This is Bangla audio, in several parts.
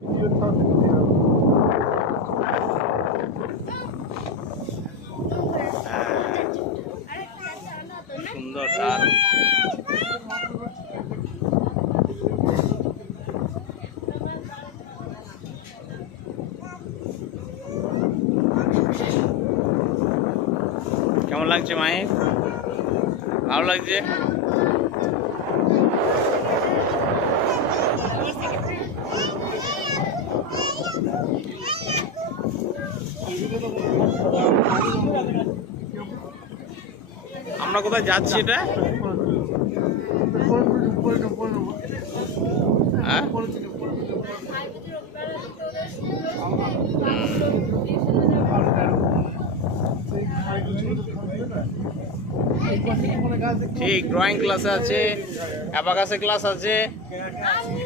সুন্দর দারুণ। কেমন লাগছে মায়ের? ভালো লাগছে? আমরা কোথায় যাচ্ছি এটা? হ্যাঁ, ঠিক। ড্রয়িং ক্লাস আছে, অ্যাবাকাসের ক্লাস আছে,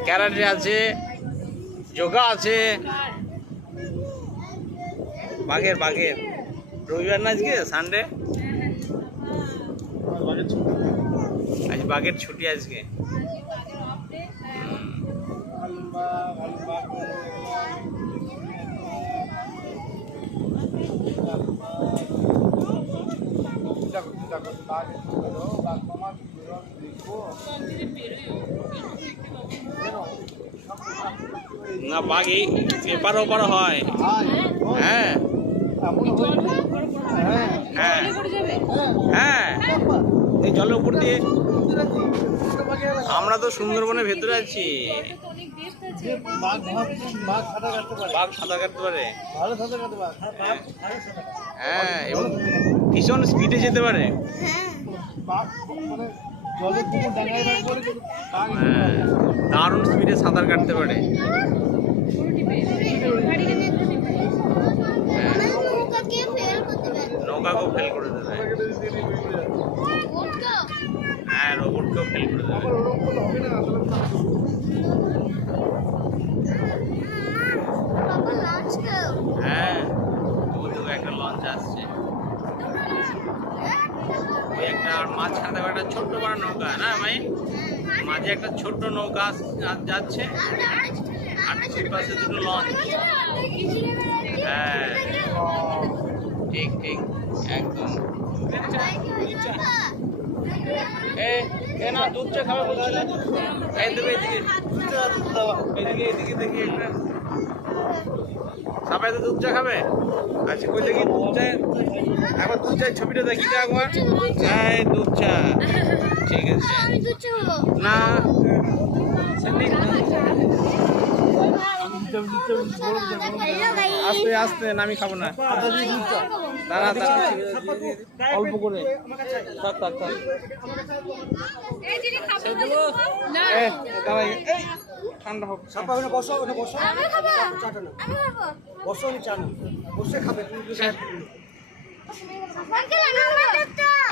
ক্যারাটে আছে, যোগা আছে। বাঘের রবিবার না আজকে? সানডে, আজ বাঘের ছুটি আজকে। না, বাঘ এই এপার ওপার হয়। হ্যাঁ হ্যাঁ হ্যাঁ, এই জলের উপর দিয়ে। আমরা তো সুন্দরবনের ভেতরে আছি। বাঘ সাঁতার কাটতে পারে, হ্যাঁ, এবং ভীষণ স্পিডে যেতে পারে। দারুণ স্পিডে সাঁতার কাটতে পারে। নৌকাকেও ফেল করে দেবে। হ্যাঁ, রোবটকেও ফেল করে দেবে। হ্যাঁ, একটা লঞ্চ আসছে। ওই একটা মাঝখানে একটা ছোট্ট বড় নৌকা, না ভাই? মাঝে একটা ছোট্ট নৌকা যাচ্ছে, আর পাশে দুটো লঞ্চ। হ্যাঁ, ঠিক ঠিক, একদম। না, দুধ চা খাবে বলছিল। এদিকে দেখি একটা সবাই তো দুধ চা খাবে। আচ্ছা, কই দেখি দুধ চা, একবার দুধ চায়ের ছবিটা দেখি তো একবার। হ্যাঁ, দুধ চা, ঠিক আছে। না, আস্তে আস্তে, আমি খাবো না। দাঁড়া দাঁড়া, অল্প করে। ঠান্ডা হোক।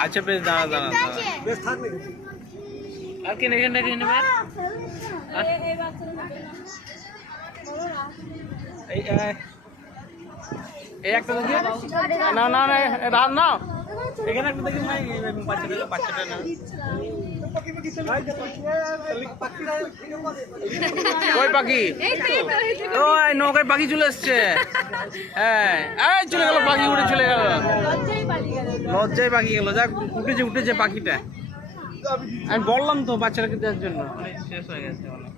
আচ্ছা, বেশ, দাঁড়া দাঁড়া দাঁড়া, আর কেন এখানটা কিনে নেবে? এই একটা দেখি। না না না, রাত নাও। এখানে একটা দেখি ভাই, বাচ্চাটা না। কই পাখি? ওই নৌকায় পাখি চলে এসছে। হ্যাঁ, এই চলে গেল, পাখি উড়ে চলে গেল। লজ্জায় পাখি গেল। যাক, উঠেছে পাখিটা। আমি বললাম তো বাচ্চাটাকে দেওয়ার জন্য। শেষ হয়ে গেছে অনেক।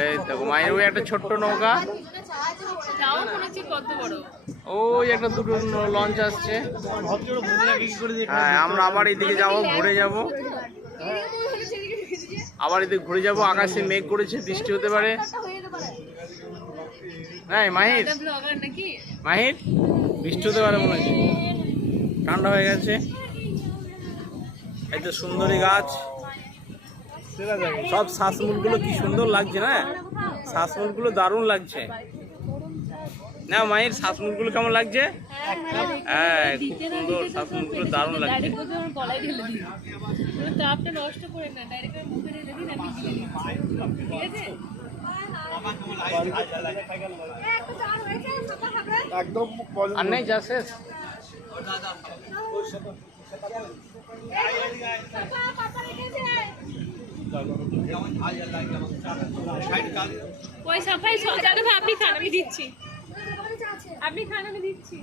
এই দেখো মায়ের ওই একটা ছোট্ট নৌকা, ওই একটা দুটো লঞ্চ আসছে। হ্যাঁ, আমরা আবার এদিকে যাবো, ঘুরে যাবো, আবার এদিকে ঘুরে যাবো। আকাশে মেঘ করেছে, বৃষ্টি হতে পারে। হ্যাঁ মাহির, বৃষ্টি হতে পারে মনে হচ্ছে, ঠান্ডা হয়ে গেছে। এই তো সুন্দরী গাছ, সব শ্বাসমূলগুলো কি সুন্দর লাগছে না? শ্বাসমূলগুলো দারুণ লাগছে না মায়ের? শ্বাসমূলগুলো কেমন লাগছে? হ্যাঁ, খুব সুন্দর শ্বাসমূলগুলো, দারুণ লাগছে। একদম আর নেই যা শেষ। পয়সা পয়সা জানো ভাই, আপনি খান আমি দিচ্ছি, আপনি খান আমি দিচ্ছি।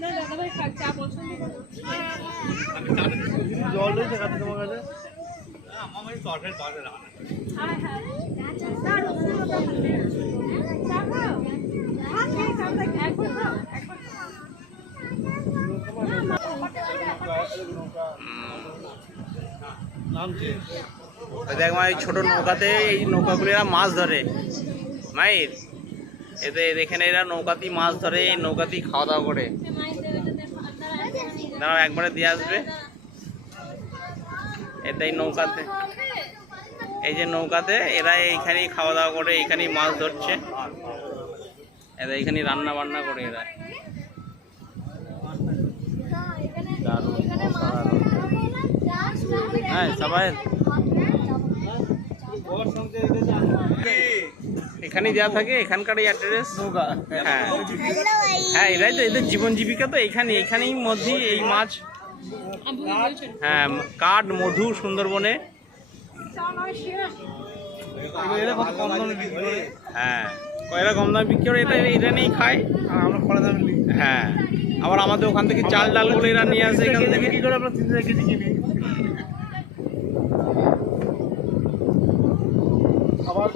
না দাদা ভাই খান, চা পছন্দ করো। জল রয়েছে কাছে তোমার কাছে? হ্যাঁ হ্যাঁ দেখ মা, এই ছোট নৌকাতে এই নৌকাগুলো এরা মাছ ধরে মায়ের, এতে এখানে এরা নৌকাতেই মাছ ধরে, এই নৌকাতেই খাওয়া দাওয়া করে। দাঁড়াও একবারে দিয়ে আসবে। এটাই নৌকাতে, এই যে নৌকাতে এরা এইখানেই খাওয়া দাওয়া করে, এইখানেই মাছ ধরছে, এরা এইখানেই রান্না বান্না করে এরা। হ্যাঁ সবাই এখানেই দেওয়া থাকে, এখানকার এই অ্যাড্রেস। হ্যাঁ হ্যাঁ, এরাই তো এদের জীবন জীবিকা, তো এইখানেই মধ্যে এই মাছ। হ্যাঁ, কাঠ মধু সুন্দরবনে। হ্যাঁ, কয়লা কম দামে বিক্রি করে, এটা নিয়েই খায়, আর আমরা খরা দামে নিই। হ্যাঁ, আবার আমাদের ওখান থেকে চাল ডালগুলো এরা নিয়ে আসে এখান থেকে। কি করে আমরা 3 কেজি কিনি, আবার